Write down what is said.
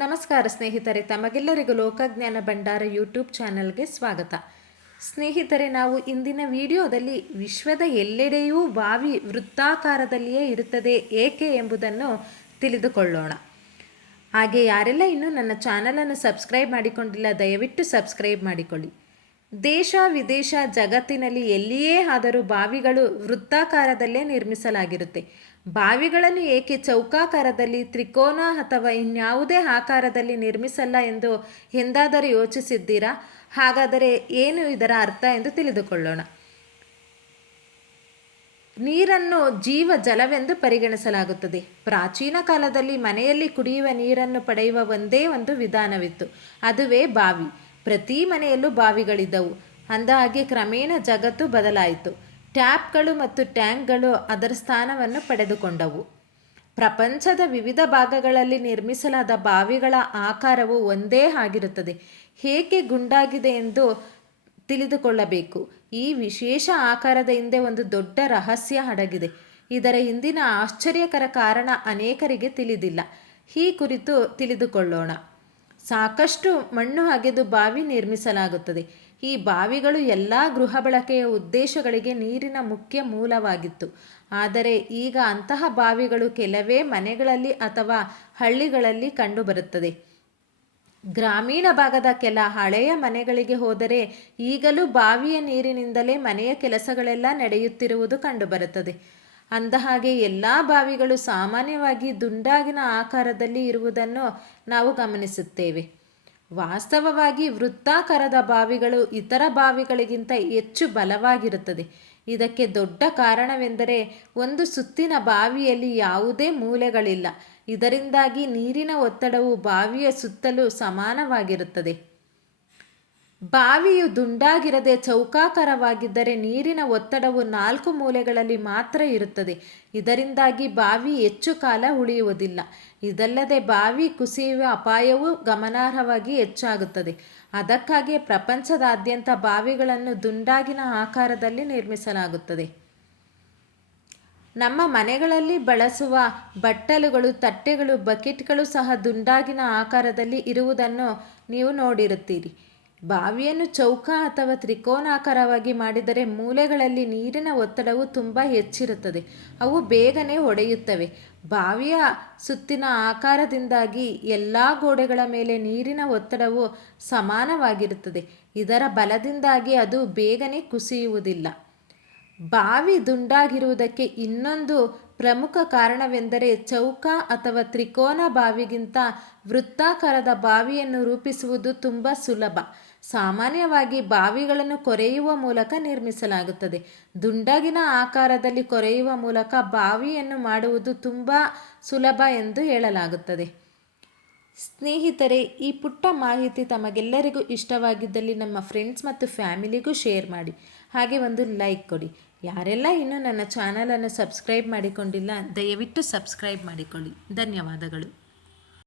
ನಮಸ್ಕಾರ ಸ್ನೇಹಿತರೆ, ತಮಗೆಲ್ಲರಿಗೂ ಲೋಕಜ್ಞಾನ ಭಂಡಾರ ಯೂಟ್ಯೂಬ್ ಚಾನಲ್ಗೆ ಸ್ವಾಗತ. ಸ್ನೇಹಿತರೆ, ನಾವು ಇಂದಿನ ವಿಡಿಯೋದಲ್ಲಿ ವಿಶ್ವದ ಎಲ್ಲೆಡೆಯೂ ಬಾವಿ ವೃತ್ತಾಕಾರದಲ್ಲಿಯೇ ಇರುತ್ತದೆ ಏಕೆ ಎಂಬುದನ್ನು ತಿಳಿದುಕೊಳ್ಳೋಣ. ಹಾಗೆ ಯಾರೆಲ್ಲ ಇನ್ನೂ ನನ್ನ ಚಾನಲನ್ನು ಸಬ್ಸ್ಕ್ರೈಬ್ ಮಾಡಿಕೊಂಡಿಲ್ಲ, ದಯವಿಟ್ಟು ಸಬ್ಸ್ಕ್ರೈಬ್ ಮಾಡಿಕೊಳ್ಳಿ. ದೇಶ ವಿದೇಶ ಜಗತ್ತಿನಲ್ಲಿ ಎಲ್ಲಿಯೇ ಆದರೂ ಬಾವಿಗಳು ವೃತ್ತಾಕಾರದಲ್ಲೇ ನಿರ್ಮಿಸಲಾಗಿರುತ್ತೆ. ಬಾವಿಗಳನ್ನು ಏಕೆ ಚೌಕಾಕಾರದಲ್ಲಿ, ತ್ರಿಕೋನ ಅಥವಾ ಇನ್ಯಾವುದೇ ಆಕಾರದಲ್ಲಿ ನಿರ್ಮಿಸಲ್ಲ ಎಂದು ಎಂದಾದರೂ ಯೋಚಿಸಿದ್ದೀರಾ? ಹಾಗಾದರೆ ಏನು ಇದರ ಅರ್ಥ ಎಂದು ತಿಳಿದುಕೊಳ್ಳೋಣ. ನೀರನ್ನು ಜೀವ ಜಲವೆಂದು ಪರಿಗಣಿಸಲಾಗುತ್ತದೆ. ಪ್ರಾಚೀನ ಕಾಲದಲ್ಲಿ ಮನೆಯಲ್ಲಿ ಕುಡಿಯುವ ನೀರನ್ನು ಪಡೆಯುವ ಒಂದೇ ಒಂದು ವಿಧಾನವಿತ್ತು, ಅದುವೇ ಬಾವಿ. ಪ್ರತಿ ಮನೆಯಲ್ಲೂ ಬಾವಿಗಳಿದ್ದವು. ಅಂದಹಾಗೆ ಕ್ರಮೇಣ ಜಗತ್ತು ಬದಲಾಯಿತು. ಟ್ಯಾಪ್ಗಳು ಮತ್ತು ಟ್ಯಾಂಕ್ಗಳು ಅದರ ಸ್ಥಾನವನ್ನು ಪಡೆದುಕೊಂಡವು. ಪ್ರಪಂಚದ ವಿವಿಧ ಭಾಗಗಳಲ್ಲಿ ನಿರ್ಮಿಸಲಾದ ಬಾವಿಗಳ ಆಕಾರವು ಒಂದೇ ಆಗಿರುತ್ತದೆ. ಏಕೆ ಗುಂಡಾಗಿದೆ ಎಂದು ತಿಳಿದುಕೊಳ್ಳಬೇಕು. ಈ ವಿಶೇಷ ಆಕಾರದ ಹಿಂದೆ ಒಂದು ದೊಡ್ಡ ರಹಸ್ಯ ಅಡಗಿದೆ. ಇದರ ಹಿಂದಿನ ಆಶ್ಚರ್ಯಕರ ಕಾರಣ ಅನೇಕರಿಗೆ ತಿಳಿದಿಲ್ಲ. ಈ ಕುರಿತು ತಿಳಿದುಕೊಳ್ಳೋಣ. ಸಾಕಷ್ಟು ಮಣ್ಣು ಅಗೆದು ಬಾವಿ ನಿರ್ಮಿಸಲಾಗುತ್ತದೆ. ಈ ಬಾವಿಗಳು ಎಲ್ಲ ಗೃಹ ಬಳಕೆಯ ಉದ್ದೇಶಗಳಿಗೆ ನೀರಿನ ಮುಖ್ಯ ಮೂಲವಾಗಿತ್ತು. ಆದರೆ ಈಗ ಅಂತಹ ಬಾವಿಗಳು ಕೆಲವೇ ಮನೆಗಳಲ್ಲಿ ಅಥವಾ ಹಳ್ಳಿಗಳಲ್ಲಿ ಕಂಡುಬರುತ್ತದೆ. ಗ್ರಾಮೀಣ ಭಾಗದ ಕೆಲ ಹಳೆಯ ಮನೆಗಳಿಗೆ ಹೋದರೆ ಈಗಲೂ ಬಾವಿಯ ನೀರಿನಿಂದಲೇ ಮನೆಯ ಕೆಲಸಗಳೆಲ್ಲ ನಡೆಯುತ್ತಿರುವುದು ಕಂಡುಬರುತ್ತದೆ. ಅಂದಹಾಗೆ ಎಲ್ಲ ಬಾವಿಗಳು ಸಾಮಾನ್ಯವಾಗಿ ದುಂಡಾಗಿನ ಆಕಾರದಲ್ಲಿ ಇರುವುದನ್ನು ನಾವು ಗಮನಿಸುತ್ತೇವೆ. ವಾಸ್ತವವಾಗಿ ವೃತ್ತಾಕಾರದ ಬಾವಿಗಳು ಇತರ ಬಾವಿಗಳಿಗಿಂತ ಹೆಚ್ಚು ಬಲವಾಗಿರುತ್ತದೆ. ಇದಕ್ಕೆ ದೊಡ್ಡ ಕಾರಣವೆಂದರೆ ಒಂದು ಸುತ್ತಿನ ಬಾವಿಯಲ್ಲಿ ಯಾವುದೇ ಮೂಲೆಗಳಿಲ್ಲ. ಇದರಿಂದಾಗಿ ನೀರಿನ ಒತ್ತಡವು ಬಾವಿಯ ಸುತ್ತಲೂ ಸಮಾನವಾಗಿರುತ್ತದೆ. ಬಾವಿಯು ದುಂಡಾಗಿರದೆ ಚೌಕಾಕಾರವಾಗಿದ್ದರೆ ನೀರಿನ ಒತ್ತಡವು 4 ಮೂಲೆಗಳಲ್ಲಿ ಮಾತ್ರ ಇರುತ್ತದೆ. ಇದರಿಂದಾಗಿ ಬಾವಿ ಹೆಚ್ಚು ಕಾಲ ಉಳಿಯುವುದಿಲ್ಲ. ಇದಲ್ಲದೆ ಬಾವಿ ಕುಸಿಯುವ ಅಪಾಯವೂ ಗಮನಾರ್ಹವಾಗಿ ಹೆಚ್ಚಾಗುತ್ತದೆ. ಅದಕ್ಕಾಗಿ ಪ್ರಪಂಚದಾದ್ಯಂತ ಬಾವಿಗಳನ್ನು ದುಂಡಾಗಿನ ಆಕಾರದಲ್ಲಿ ನಿರ್ಮಿಸಲಾಗುತ್ತದೆ. ನಮ್ಮ ಮನೆಗಳಲ್ಲಿ ಬಳಸುವ ಬಟ್ಟಲುಗಳು, ತಟ್ಟೆಗಳು, ಬಕೆಟ್ಗಳು ಸಹ ದುಂಡಾಗಿನ ಆಕಾರದಲ್ಲಿ ಇರುವುದನ್ನು ನೀವು ನೋಡಿರುತ್ತೀರಿ. ಬಾವಿಯನ್ನು ಚೌಕ ಅಥವಾ ತ್ರಿಕೋನಾಕಾರವಾಗಿ ಮಾಡಿದರೆ ಮೂಲೆಗಳಲ್ಲಿ ನೀರಿನ ಒತ್ತಡವು ತುಂಬ ಹೆಚ್ಚಿರುತ್ತದೆ. ಅವು ಬೇಗನೆ ಒಡೆಯುತ್ತವೆ. ಬಾವಿಯ ಸುತ್ತಿನ ಆಕಾರದಿಂದಾಗಿ ಎಲ್ಲ ಗೋಡೆಗಳ ಮೇಲೆ ನೀರಿನ ಒತ್ತಡವು ಸಮಾನವಾಗಿರುತ್ತದೆ. ಇದರ ಬಲದಿಂದಾಗಿ ಅದು ಬೇಗನೆ ಕುಸಿಯುವುದಿಲ್ಲ. ಬಾವಿ ದುಂಡಾಗಿರುವುದಕ್ಕೆ ಇನ್ನೊಂದು ಪ್ರಮುಖ ಕಾರಣವೆಂದರೆ ಚೌಕ ಅಥವಾ ತ್ರಿಕೋನ ಬಾವಿಗಿಂತ ವೃತ್ತಾಕಾರದ ಬಾವಿಯನ್ನು ರೂಪಿಸುವುದು ತುಂಬ ಸುಲಭ. ಸಾಮಾನ್ಯವಾಗಿ ಬಾವಿಗಳನ್ನು ಕೊರೆಯುವ ಮೂಲಕ ನಿರ್ಮಿಸಲಾಗುತ್ತದೆ. ದುಂಡಗಿನ ಆಕಾರದಲ್ಲಿ ಕೊರೆಯುವ ಮೂಲಕ ಬಾವಿಯನ್ನು ಮಾಡುವುದು ತುಂಬ ಸುಲಭ ಎಂದು ಹೇಳಲಾಗುತ್ತದೆ. ಸ್ನೇಹಿತರೆ, ಈ ಪುಟ್ಟ ಮಾಹಿತಿ ತಮಗೆಲ್ಲರಿಗೂ ಇಷ್ಟವಾಗಿದ್ದಲ್ಲಿ ನಮ್ಮ ಫ್ರೆಂಡ್ಸ್ ಮತ್ತು ಫ್ಯಾಮಿಲಿಗೂ ಶೇರ್ ಮಾಡಿ. ಹಾಗೆ ಒಂದು ಲೈಕ್ ಕೊಡಿ. ಯಾರೆಲ್ಲ ಇನ್ನೂ ನನ್ನ ಚಾನಲನ್ನು ಸಬ್ಸ್ಕ್ರೈಬ್ ಮಾಡಿಕೊಂಡಿಲ್ಲ, ದಯವಿಟ್ಟು ಸಬ್ಸ್ಕ್ರೈಬ್ ಮಾಡಿಕೊಳ್ಳಿ. ಧನ್ಯವಾದಗಳು.